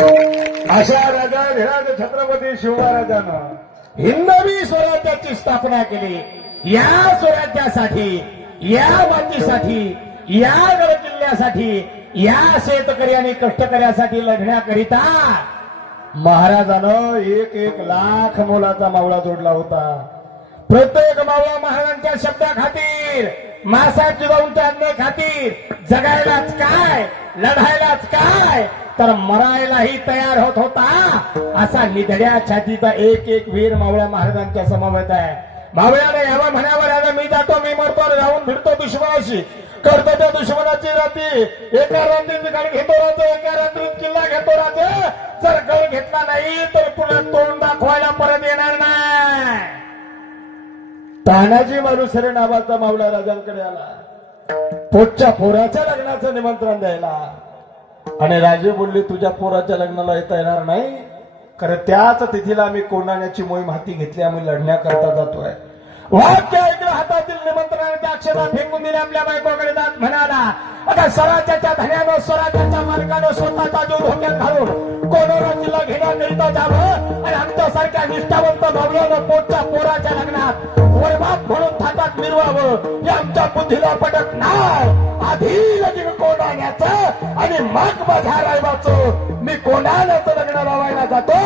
अशा राजा धीराज छत्रपती शिवराजानं हिंदवी स्वराज्याची स्थापना केली. या स्वराज्यासाठी या मातीसाठी या गड किल्ल्यासाठी या शेतकरी आणि कष्टकऱ्यासाठी लढण्याकरिता महाराजानं एक एक लाख मोलाचा मावळा जोडला होता. प्रत्येक मावळा महाराजांच्या शब्दा खातीर मासा जिजाऊंच्या आज्ञे खातीर जगायलाच काय लढायलाच काय तर मरायलाही तयार होत होता. असा निधड्या छातीचा एक एक वीर मावळ्या महाराजांच्या समवेत आहे. मावळ्याने यावं म्हणावर आता मी जातो मी मरतो राहून फिरतो भिडतो दुश्मनाशी. करतो त्या दुश्मनाची रात्री एका रात्रीत गड घेतो राहतो एका रात्रीत किल्ला घेतो राहतो जर गड घेतला नाही तर पुन्हा तोंड दाखवायला परत येणार नाही. तानाजी मालुसरे नावाचा मावळा राजांकडे आला. पोटच्या पोराच्या लग्नाचं निमंत्रण द्यायला. आणि राजे बोलले तुझ्या पोराच्या लग्नाला येता येणार नाही. कारण त्याच तिथीला आम्ही कोंडाण्याची मोहीम हाती घेतली आम्ही लढण्याकरता जातोय. वाक्य ऐकलं हातातील निमंत्रणाच्या अक्षरा फेकून दिले आपल्या बायकोकडे जात म्हणाला आता स्वराज्याच्या धन्यानं स्वराज्याच्या मालकानं स्वतःचा जीव धोक्यात घालून कोणोरा जिल्हा घेण्याकरिता जावं आणि आमच्यासारख्या निष्ठावंत भावल्यानं पोटच्या पोराच्या लग्नात वरबाप म्हणून थाटात मिरवावं हे आमच्या बुद्धीला पटत नाही. आधी लगीन कोणाण्याचं आणि मग माझ्या रायबाचं? मी कोणालाच लग्न लावायला जातो?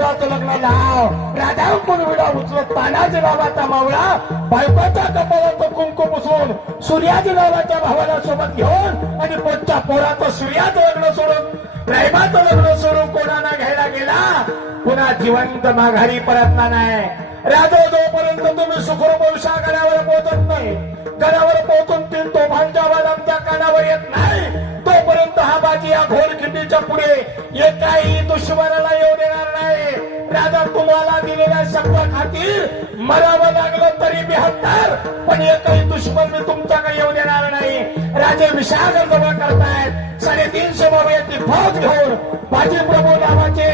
तू लग्न लाव राजांकडून विडा उचलत? तानाजी बाबाचा मावळा बायकोच्या कपाळाचं कुंकू पुसून सूर्याजी बाबाच्या भावाला सोबत घेऊन आणि पोटच्या पोराचं सूर्याचं लग्न सोडून रायबाचं लग्न सोडून कोणाला घ्यायला गेला? पुन्हा जिवंत माघारी परतला नाही. राजा जोपर्यंत तुम्ही सुखरूप उषा गडावर पोहोचत नाही गडावर पोहोचून तीन तोफांच्या आवाज आमच्या कानावर येत नाही तोपर्यंत हा बाजी या घोर खिंडीच्या पुढे एकाही दुश्मनाला येऊ देणार नाही राजा तुम्हाला दिलेल्या शब्दा खातीर मरावं लागलं तरी मी बेहत्तर पण एकही दुश्मन मी तुमच्याकडे येऊ देणार नाही. राजे विशाल जमा करतायत. साडेतीनशे मावळ्याची फौज घेऊन बाजी प्रभू नावाचे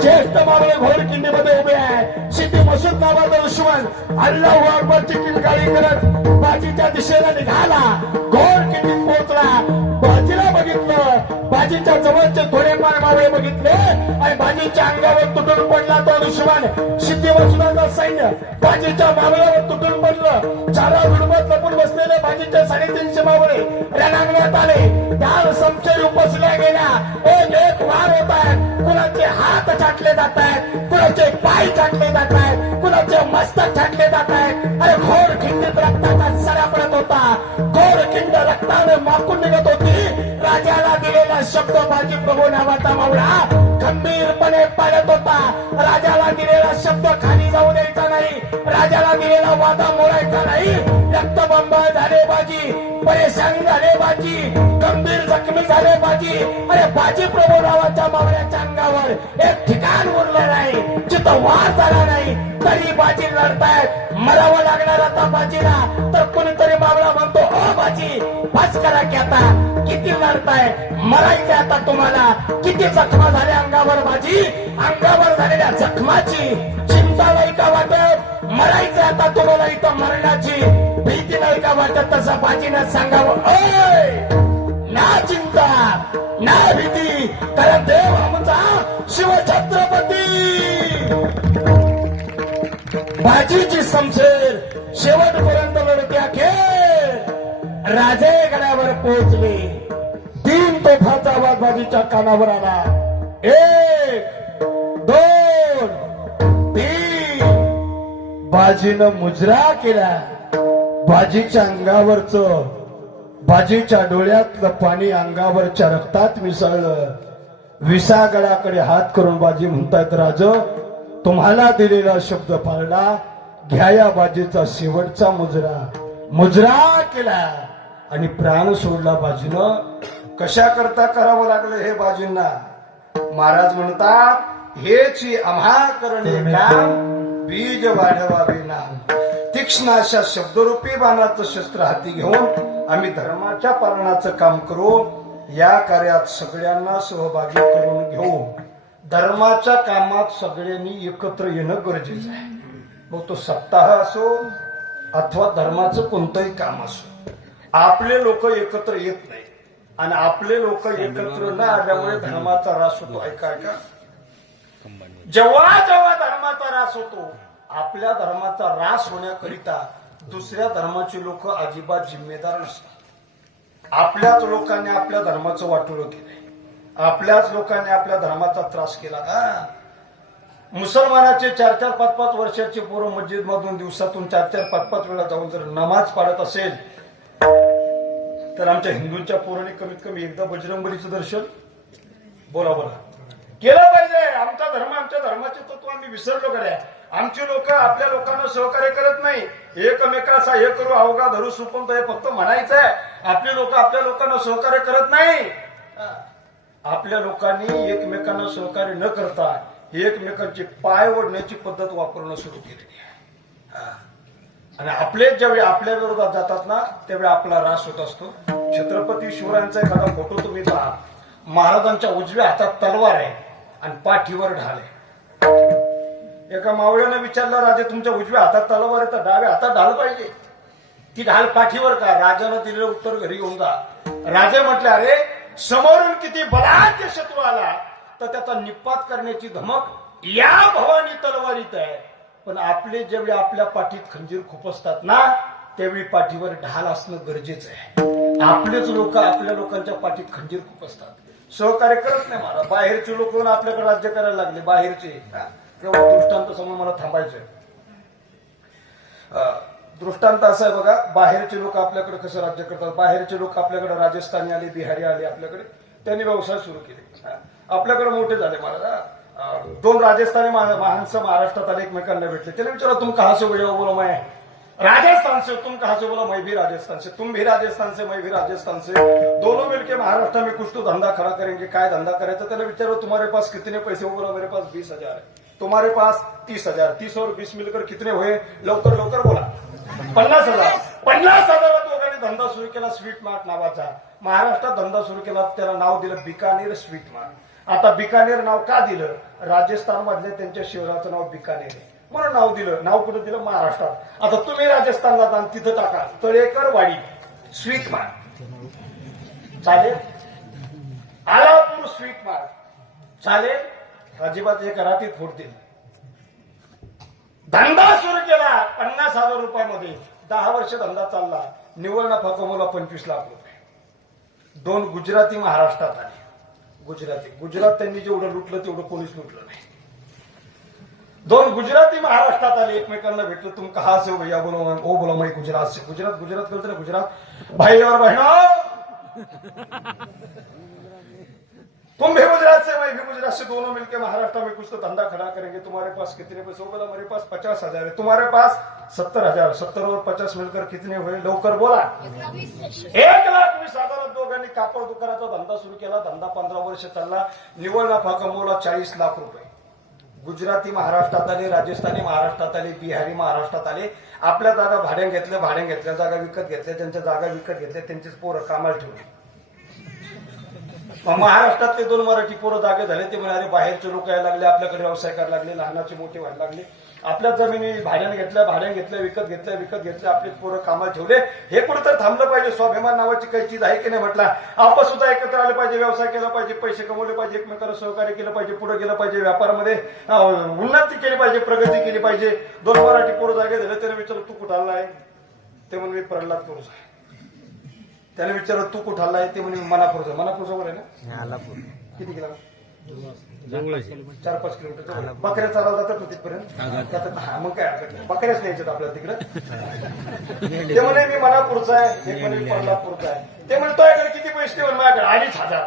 ज्येष्ठ मावळे घोर किल्लीमध्ये उभे आहे सिद्धी मसूद नावाचा दुश्मन अल्लाहू अकबरची किलगाडी करत बाजीच्या दिशेला निघाला. घोर किल्लीत पोहोचला. बाजीला बघितलं. बाजीच्या जवळचे थोडे पाय मावळे बघितले. आणि बाजीच्या अंगावर तुटून पडला तो दुश्मन. सिद्धी मसुदाचा सैन्य. बाजीच्या मावळ्यावर तुटून पडलं. चारा विडबत लपून बसलेले बाजीचे साडेतीनशे मावळे रणांगणात आले. त्या संशय उपसल्या गेल्या एक एक वार होत आहेत. कुणाचे हात छाटले जात आहेत. कुणाचे पाय छाटले जात आहेत. कुणाचे मस्तक छाटले जात आहेत. अरे घोर खिंडीत रक्ताचा सडा राजाला वादा मोडायचा नाही रक्तबंब झाले बाजी परेशान झाले बाजी गंभीर जखमी झाले बाजी अरे बाजी प्रभू नावाच्या मावळ्याच्या अंगावर एक ठिकाण उरलं नाही जिथं वार झाला नाही तरी बाजी लढतायत. मरावं लागणार आता बाजीला. तर कोणीतरी मावळा म्हणतो ओ बाजी बस करा की आता. किती लढताय? मरायचं आता तुम्हाला. किती जखमा झाल्या अंगावर बाजी? अंगावर झालेल्या जखमाची चिंता नाही का वाटत? मरायचं आता तुम्हाला इथं मरण्याची भीती नाही का वाटत तसं बाजीनं सांगावं? ओय! ना चिंता ना भीती. कारण देव आमचा शिवछत्रपती. बाजीची समशेर शेवटपर्यंत लढते अखेर. राजे गडावर पोहोचले. तीन तोफाचा आवाज बाजीच्या कानावर आला. ए! बाजीनं मुजरा केला बाजीच्या अंगावरच बाजीच्या डोळ्यातलं पाणी अंगावरच्या रक्तात मिसळलं. विसागडाकडे हात करून बाजी म्हणतायत राज तुम्हाला दिलेला शब्द पाळला. घ्या या बाजीचा शेवटचा मुजरा. मुजरा केला आणि प्राण सोडला बाजीनं. कशा करता करावं लागलं हे बाजींना? महाराज म्हणतात हेच आम्हा करणे काम बीज वाढवावे नाम तीक्ष्ण अशा शब्दरूपी बाणाचं शस्त्र हाती घेऊन आम्ही धर्माच्या पालनाचं काम करू या कार्यात सगळ्यांना सहभागी करून घेऊ. धर्माच्या कामात सगळ्यांनी एकत्र येणं गरजेचं आहे. मग तो सप्ताह असो अथवा धर्माचं कोणतंही काम असो आपले लोक एकत्र येत नाही. आणि आपले लोक एकत्र न आल्यामुळे धर्माचा रास होतो. ऐका ऐका. जेव्हा जेव्हा धर्माचा रास होतो आपल्या धर्माचा रास होण्याकरिता दुसऱ्या धर्माचे लोक अजिबात जिम्मेदार नसतात. आपल्याच लोकांनी आपल्या धर्माचं वाटोळ केलंय. आपल्याच लोकांनी आपल्या धर्माचा त्रास केला. का मुसलमानाचे चार चार पाच पाच वर्षाचे पोरं मस्जिद मधून दिवसातून चार चार पाच पाच वेळा जाऊन जर नमाज पाडत असेल तर आमच्या हिंदूंच्या पोराने कमीत कमी एकदा बजरंगबलीचं दर्शन बोला बोला केलं पाहिजे. आमचा धर्म आमच्या धर्माचे तत्व आम्ही विसरलो कडे आमची लोक आपल्या लोकांना सहकार्य करत नाही. एकमेकाचा हे करू अवघा धरू सुपून तर हे फक्त म्हणायचं आहे आपली लोक आपल्या लोकांना सहकार्य करत नाही. आपल्या लोकांनी एकमेकांना सहकार्य न करता एकमेकांचे पाय ओढण्याची पद्धत वापरणं सुरू केलेली आहे. आणि आपले ज्यावेळी आपल्या विरोधात जातात ना त्यावेळी आपला रास होत असतो. छत्रपती शिवरायांचा एखादा फोटो तुम्ही पहा. महाराजांच्या उजव्या हातात तलवार आहे. आणि पाठीवर ढाल. आहे एका मावळ्यानं विचारलं राजा तुमच्या उजव्या हातात तलवार आहे तर डाव्या हातात ढाल पाहिजे. ती ढाल पाठीवर का? राजानं दिलेलं उत्तर घरी घेऊन जा. राजे म्हटले अरे समोरून किती बलाढ्य शत्रू आला तर त्याचा निपात करण्याची धमक या भवानी तलवारीत आहे. पण आपले ज्यावेळी आपल्या पाठीत खंजीर खुपसतात ना त्यावेळी पाठीवर ढाल असणं गरजेचं आहे. आपलेच लोक आपल्या लोकांच्या पाठीत खंजीर खुपसतात. सहकार्य करत नाही मला. बाहेरचे लोक येऊन आपल्याकडे राज्य करायला लागले बाहेरचे. तेव्हा दृष्टांत समोर मला थांबायचंय. दृष्टांत असं आहे बघा बाहेरचे लोक आपल्याकडे कसं राज्य करतात? बाहेरचे लोक आपल्याकडे राजस्थानी आले बिहारी आले आपल्याकडे. त्यांनी व्यवसाय सुरू केले. आपल्याकडे मोठे झाले महाराज दोन राजस्थानी माणसं महाराष्ट्रात आले एकमेकांना भेटले. त्याने विचारा तुम कहा से हो बोला मैं राजस्थान से तुम कहा से बोला मैं भी राजस्थान से तुम भी राजस्थान से मैं भी राजस्थान से दोनों मिलके महाराष्ट्र में कुछ तो धंधा खड़ा करेंगे. काय धंधा करायचा त्याला विचारो तुम्हारे पास कितने पैसे? हो बोला मेरे पास बीस हजार है तुम्हारे पास तीस हजार. तीस और बीस मिलकर कितने हुए? लवकर लवकर बोला. पन्नास हजार. पन्नास हजारात दोघांनी धंदा सुरू केला स्वीट मार्ट नावाचा. महाराष्ट्रात धंदा सुरू केला त्याला नाव दिलं बिकानेर स्वीट मार्ट. आता बिकानेर नाव का दिलं? राजस्थान मधल्या त्यांच्या शहराचं नाव बिकानेर आहे. पूर्ण नाव दिलं नाव कुठं दिलं? महाराष्ट्रात. आता तुम्ही राजस्थानला जा तिथं टाका. तळेकर वाडी स्वीट मार्ट चालेल? आलापूर स्वीट मार्ट चालेल? अजिबात एक रातीत फोडतील धंदा सुरू केला पन्नास हजार रुपयामध्ये. दहा वर्ष धंदा चालला. निव्वळ नफा कमवला पंचवीस लाख रुपये. दोन गुजराती महाराष्ट्रात आले. गुजराती. गुजरात त्यांनी जेवढं लुटलं तेवढं कोणीच लुटलं नाही. दोन गुजराती महाराष्ट्रात आले एकमेकांना भेटलं. तुम कहा से हो भैया? बोलो ओ बोला मैं गुजरात से. गुजरात गुजरात बोलते ना गुजरात. भाई और बहनों! तुम भी गुजरात से मैं भी गुजरात से दोनों मिलकर महाराष्ट्र में कुछ तो धंधा खड़ा करेंगे। तुम्हारे पास कितने पैसे? बोला मेरे पास पचास हजार है। तुम्हारे पास सत्तर हजार सत्तर और पचास मिलकर कितने हुए? लवकर बोला। एक लाख वीस हजारात दोघांनी कापड दुकानाचा धंदा सुरू केला. धंदा पंधरा वर्ष चालला. निवड नफा कमवला चाळीस लाख रुपये. गुजराती महाराष्ट्रात आले राजस्थानी महाराष्ट्रात आले बिहारी महाराष्ट्रात आले. आपल्या जागा भाड्या घेतल्या भाड्या घेतल्या जागा विकत घेतल्या त्यांच्या जागा विकत घेतल्या त्यांचेच पोरं कामाला ठेवले. महाराष्ट्रातले दोन मराठी पोरं जागे झाले ते म्हणाले बाहेरचे लोक यायला लागले आपल्याकडे व्यवसाय करायला लागले लहानाचे मोठे व्हायला लागले. आपल्या जमिनी भाड्याने घेतल्या भाड्याने घेतल्या विकत घेतल्या विकत घेतल्या आपले पोरं कामाला ठेवले हे कुठं तर थांबलं पाहिजे. स्वाभिमान नावाची काही चीज आहे की नाही म्हटलं? आपण सुद्धा एकत्र आले पाहिजे व्यवसाय केला पाहिजे पैसे कमवले पाहिजे एकमेकांना सहकार्य केलं पाहिजे पुढे गेलं पाहिजे व्यापारामध्ये उन्नती केली पाहिजे प्रगती केली पाहिजे. दोन मराठी पोरं जागे झाले त्याने विचारलं तू कुठं आलाय ते म्हणून मी प्रल्हाद करूच आहे. त्याने विचारलं तू कुठं आलाय ते म्हणे मनापूरचं मनापूर जवळ आहे ना? किती जवळच चार पाच किलोमीटर. बकऱ्या चालवला जातात ना तिथपर्यंत? त्यात मग काय हरकत नाही. बकऱ्याच न्यायच्यात आपल्याला तिकडे. ते म्हणे मी मनापूरचा आहे. ते म्हणे परलापूरचा आहे. ते म्हणे तुझ्याकडे किती पैसे देऊन माझ्याकडे? अडीच हजार.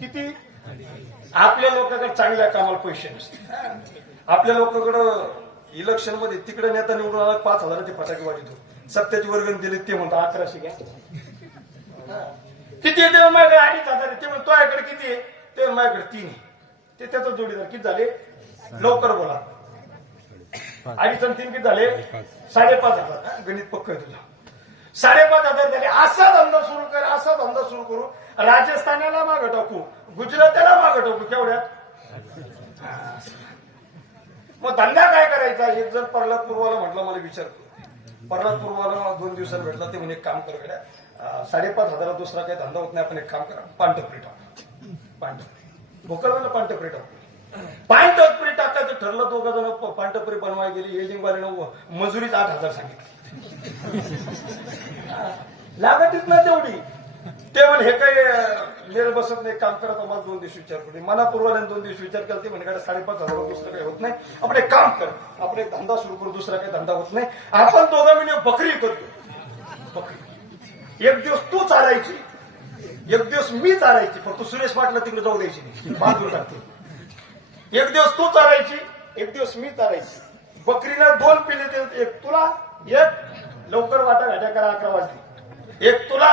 किती? आपल्या लोकांकडे चांगल्या कामाला पैसे नसते. आपल्या लोकांकडं इलेक्शनमध्ये तिकडे नेता निवडून आला पाच हजाराचे फटाके वाजतो सत्याची वर्गण दिली ते म्हणतात अकराशे घ्या. किती आहे ते? माझ्याकडे अडीच हजार आहे. ते म्हणतो तुझ्याकडे किती आहे? ते माझ्याकडे तीन आहे. ते त्याचा जोडीदार किती झाले? लवकर बोला. अडीच आणि तीन किती झाले? साडेपाच हजार. गणित पक्क आहे तुझा. साडेपाच हजार झाले. असा धंदा सुरू कर असा धंदा सुरू करू. राजस्थानाला मागं टाकू. गुजरातला मागं टाकू. केवढ्यात? मग धंदा काय करायचा? एक जर प्रल्हाद पूर्वाला म्हटलं मला विचार प्रल्हाद पूर्वाला दोन दिवसात भेटला ते म्हणे एक काम कर साडेपाच हजारात दुसरा काही धंदा होत नाही. आपण एक काम करा. पानटपरी टाकू. पानटपरी भोकरवाला पानटपरी टाकू पानटपरी टाकायचं ठरलं दोघं जण प- बनवाय बनवायला गेली एल्डिंग वाल्यानं मजुरीच आठ हजार सांगितली. लागतच ना तेवढी. ते म्हण हे काही मेल बसत नाही काम करत आम्हाला दोन दिवस विचार करू मनापूर्वाने दोन दिवस विचार करते म्हणजे म्हणे काय साडेपाच हजार दुसरं काही होत नाही. आपण एक काम कर आपण एक धंदा सुरू करू दुसरा काही धंदा होत नाही. आपण दोघं महिने बकरी करतो बकरी. एक दिवस तू चालायची. एक दिवस मी चालायची फक्त सुरेश पाटला तिकडे जाऊ द्यायची नाही. बाजूला टाकते एक दिवस तू चालायची एक दिवस मी चालायची. बकरीला दोन पिले देत एक तुला एक लवकर वाटा घाट्या करा अकरा वाजली. एक तुला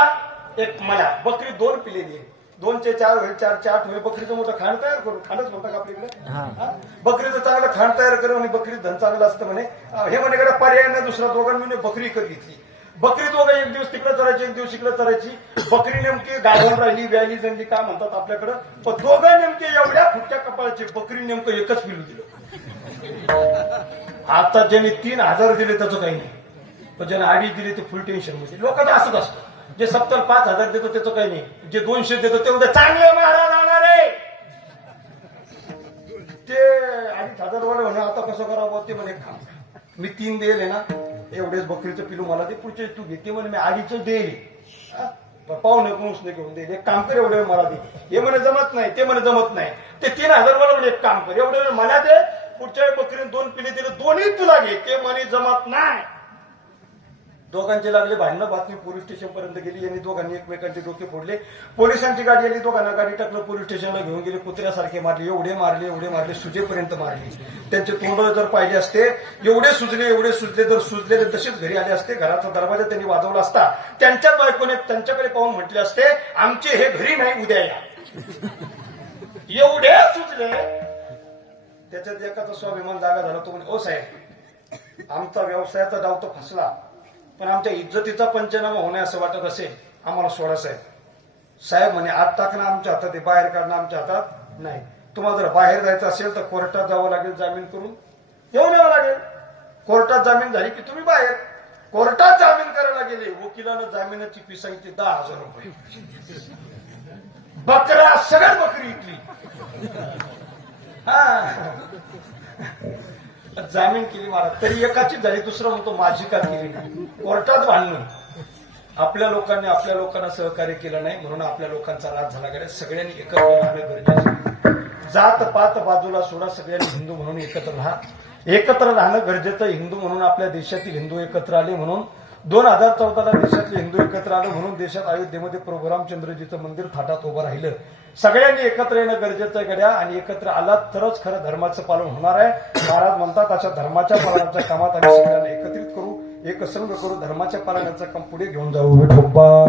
एक मला. बकरी दोन पिले दे. दोनचे चार होईल चार आठ होईल. बकरीचं मोठं खांड तयार करू. खांडच म्हणतात का आपल्याकडे? बकरीचं चांगलं खांड तयार करू आणि बकरी धन चांगलं असतं म्हणे. हे म्हणे पर्याय नाही दुसरा दोघांनी बकरी विकत घेतली? बकरी दोघं एक दिवस तिकडे चरायची एक दिवस इकडे चरायची. बकरी नेमकी गाढवून राहिली व्याली जणली काय म्हणतात आपल्याकडं. पण दोघं नेमके एवढ्या फुटक्या कपाळाची बकरी नेमकं एकच पिलू दिलं. आता ज्यांनी तीन हजार दिले त्याचं काही नाही. पण ज्याने अडीच दिले ते फुल टेन्शनमध्ये. लोकांना असंच असतं. जे सत्तर पाच हजार देतो त्याचं काही नाही. जे दोनशे देतो ते उद्या चांगले महाराज आणणार आहे. ते अडीच हजार वाढ आता कसं करावं ते म्हणे काम. मी तीन दिले ना एवढेच बकरीचं पिलू मला ते पुढचे तू घेते म्हणे मी आधीच दे पाहुणे कोणच नाही घेऊन देईल. एक काम कर एवढे वेळ मला दे. हे म्हणे जमत नाही ते म्हणे जमत नाही. ते तीन हजार मला म्हणे एक काम कर. एवढे वेळ मला दे. पुढच्या बकरीने दोन पिले दिले दोन्ही तुला घे. ते म्हणे जमत नाही. दोघांचे लागले भांडणं बातमी पोलीस स्टेशन पर्यंत गेली यांनी दोघांनी एकमेकांचे डोके फोडले. पोलिसांची गाडी आली दोघांना गाडी टाकलं पोलीस स्टेशनला घेऊन गेले कुत्र्यासारखे मारले एवढे मारले एवढे मारले सुजेपर्यंत मारले. त्यांचे तोंड जर पाहिले असते एवढे सुजले एवढे सुजले जर सुजलेले तसेच घरी आले असते. घराचा दरवाजा त्यांनी वाजवला असता. त्यांच्या बायकोने त्यांच्याकडे पाहून म्हटले असते आमचे हे घरी नाही उद्या या. एवढे सुजले. त्याच्यात एकाचा स्वाभिमान जागा झाला तो म्हणजे ओ साहेब आमचा व्यवसायाचा डाव तो फसला. पण आमच्या इज्जतीचा पंचनामा होणे असं वाटत असेल आम्हाला सोडा साहेब. साहेब म्हणे आत टाकणं आमच्या हातात आहे बाहेर काढणं आमच्या हातात नाही. तुम्हाला जर बाहेर जायचं असेल तर कोर्टात जावं लागेल जामीन करून. येऊन यावं लागेल. कोर्टात जामीन झाली की तुम्ही बाहेर. कोर्टात जामीन करायला गेले वकिलानं जामिनाची फी सांगितली दहा हजार रुपये. बकरा सगळ्यात बकरी इकली हा. जामीन केली मला तरी एकाची झाली दुसरं म्हणतो माझी का केली नाही? कोर्टात भांडणं. आपल्या लोकांनी आपल्या लोकांना सहकार्य केलं नाही म्हणून आपल्या लोकांचा राज झाला गेला. सगळ्यांनी एकत्र राहणं गरजेचं जात पात बाजूला सोडा सगळ्यांनी हिंदू म्हणून एकत्र राहा. एकत्र राहणं गरजेचं हिंदू म्हणून आपल्या देशातील हिंदू एकत्र आले म्हणून दोन हजार चौदाला देशातले हिंदू एकत्र आले म्हणून देशात अयोध्येमध्ये प्रभू रामचंद्रजीचं मंदिर थाटात उभं राहिलं. सगळ्यांनी एकत्र येणं गरजेचं आहे गड्या. आणि एकत्र आलात तरच खरं धर्माचं पालन होणार आहे. महाराज म्हणतात अशा धर्माच्या पालनाच्या कामात आम्ही सगळ्यांना एकत्रित करू एकसंग करू. धर्माच्या पालनाचं काम पुढे घेऊन जाऊ. विठोबा